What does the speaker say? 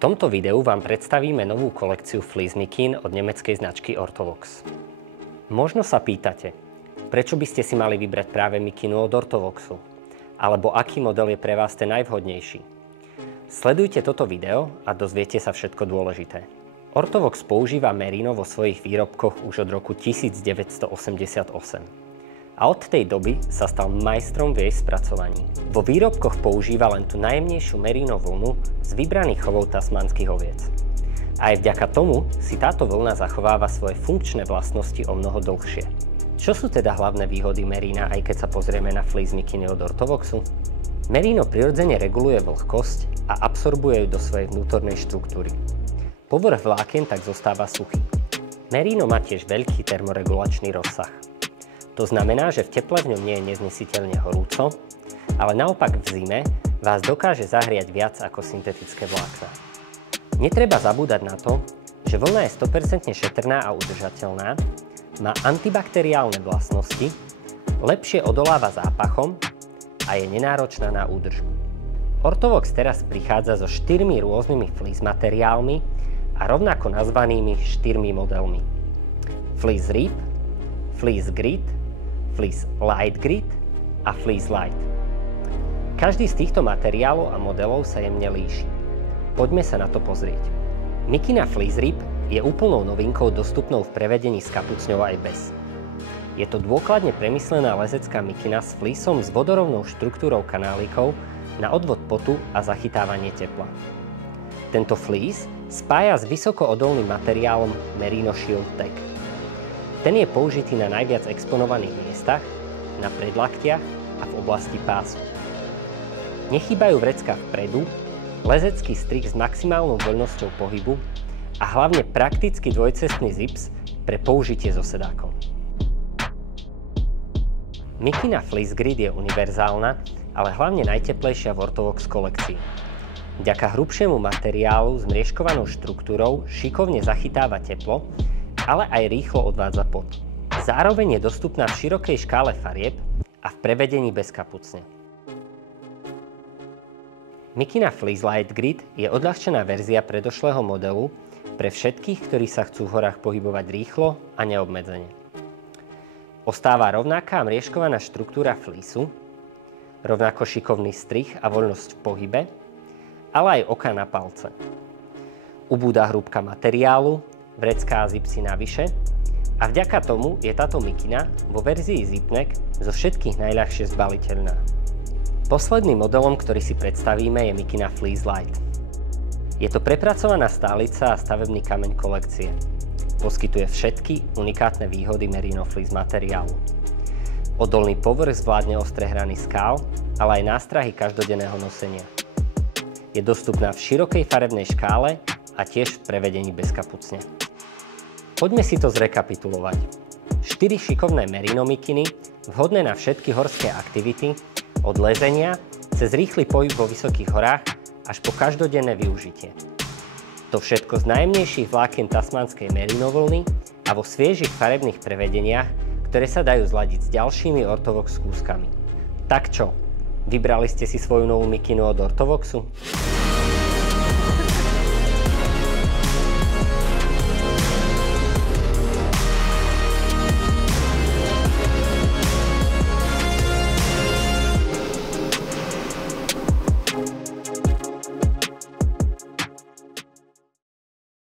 tomto videu vám predstavíme novú kolekciu fleece mikín od nemeckej značky Orthovox. Možno sa pýtate, prečo by ste si mali vybrať práve mikinu od Orthovoxu? Alebo aký model je pre vás ten najvhodnejší? Sledujte toto video a dozviete sa všetko dôležité. Orthovox používa merino vo svojich výrobkoch už od roku 1988. A od tej doby sa stal majstrom v jej spracovaní. Vo výrobkoch používa len tú najjemnejšiu merino vlnu z vybraných chovov tasmanských oviec. A aj vďaka tomu si táto vlna zachováva svoje funkčné vlastnosti o mnoho dlhšie. Čo sú teda hlavné výhody merína, aj keď sa pozrieme na fleece mikiny od Orthovoxu? Merino prirodzene reguluje vlhkosť a absorbuje ju do svojej vnútornej štruktúry. Povrch vlákien tak zostáva suchý. Merino má tiež veľký termoregulačný rozsah. To znamená, že v teple v ňom nie je neznesiteľne horúco, ale naopak v zime vás dokáže zahriať viac ako syntetické vlákna. Netreba zabúdať na to, že vlna je 100% šetrná a udržateľná, má antibakteriálne vlastnosti, lepšie odoláva zápachom a je nenáročná na údržbu. Orthovox teraz prichádza so 4 rôznymi fleece materiálmi a rovnako nazvanými 4 modelmi. Fleece Rip, Fleece Grit, Fleece Light Grit a Fleece Light. Každý z týchto materiálov a modelov sa jemne líši. Poďme sa na to pozrieť. Mikina Fleece Rip je úplnou novinkou dostupnou v prevedení s kapucňou aj bez. Je to dôkladne premyslená lezecká mikina s fleeceom s vodorovnou štruktúrou kanálikov na odvod potu a zachytávanie tepla. Tento fleece spája s vysokoodolným materiálom Merino Shield Tech. Ten je použitý na najviac exponovaných miestach, na predlaktiach a v oblasti pásu. Nechýbajú vrecká vpredu, lezecký strik s maximálnou voľnosťou pohybu a hlavne praktický dvojcestný zips pre použitie so sedákom. Mikina Fleece Grit je univerzálna, ale hlavne najteplejšia v Orthovox kolekcii. Vďaka hrubšiemu materiálu s mriežkovanou štruktúrou šikovne zachytáva teplo, ale aj rýchlo odvádza pot. Zároveň je dostupná v širokej škále farieb a v prevedení bez kapucne. Mikina Fleece Light Grit je odľahčená verzia predošlého modelu pre všetkých, ktorí sa chcú v horách pohybovať rýchlo a neobmedzene. Ostáva rovnaká mriežkovaná štruktúra fleeceu, rovnako šikovný strih a voľnosť v pohybe, ale aj oka na palce. Ubúda hrúbka materiálu, vrecká a zipsy navyše a vďaka tomu je táto mikina vo verzii Zipneck zo všetkých najľahšie zbaliteľná. Posledným modelom, ktorý si predstavíme, je mikina Fleece Light. Je to prepracovaná stálica a stavebný kameň kolekcie. Poskytuje všetky unikátne výhody merino fleece materiálu. Odolný povrch zvládne ostré hrany skál, ale aj nástrahy každodenného nosenia. Je dostupná v širokej farebnej škále a tiež v prevedení bez kapucne. Poďme si to zrekapitulovať. 4 šikovné merino mikiny, vhodné na všetky horské aktivity, od lezenia cez rýchly pohyb vo vysokých horách až po každodenné využitie. To všetko z najjemnejších vlákien tasmanskej merino vlny a vo sviežých farebných prevedeniach, ktoré sa dajú zladiť s ďalšími Orthovox kúskami. Tak čo? Vybrali ste si svoju novú mikinu od Orthovoxu?